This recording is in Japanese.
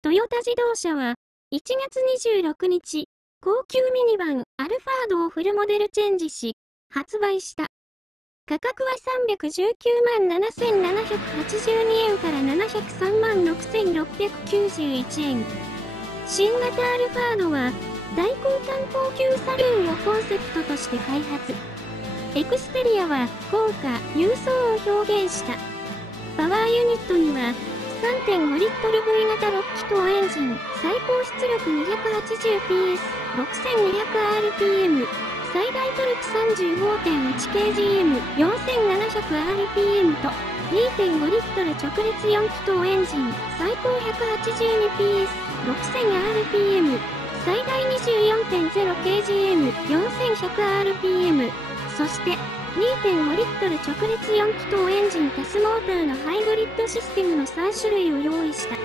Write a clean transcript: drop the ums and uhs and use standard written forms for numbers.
トヨタ自動車は、1月26日、高級ミニバン、アルファードをフルモデルチェンジし、発売した。価格は319万7782円から703万6691円。新型アルファードは、大空間高級サルーンをコンセプトとして開発。エクステリアは、高価、勇壮を表現した。パワーユニットには、3.5 リットル V 型6気筒エンジン、最高出力 280PS、6200rpm、最大トルク 35.1kgm、4700rpm と、2.5 リットル直列4気筒エンジン、最高 182PS、6000rpm、最大 24.0kgm、4100rpm、そして、2.5 リットル直列4気筒エンジン+モーターのハイブリッドシステムの3種類を用意した。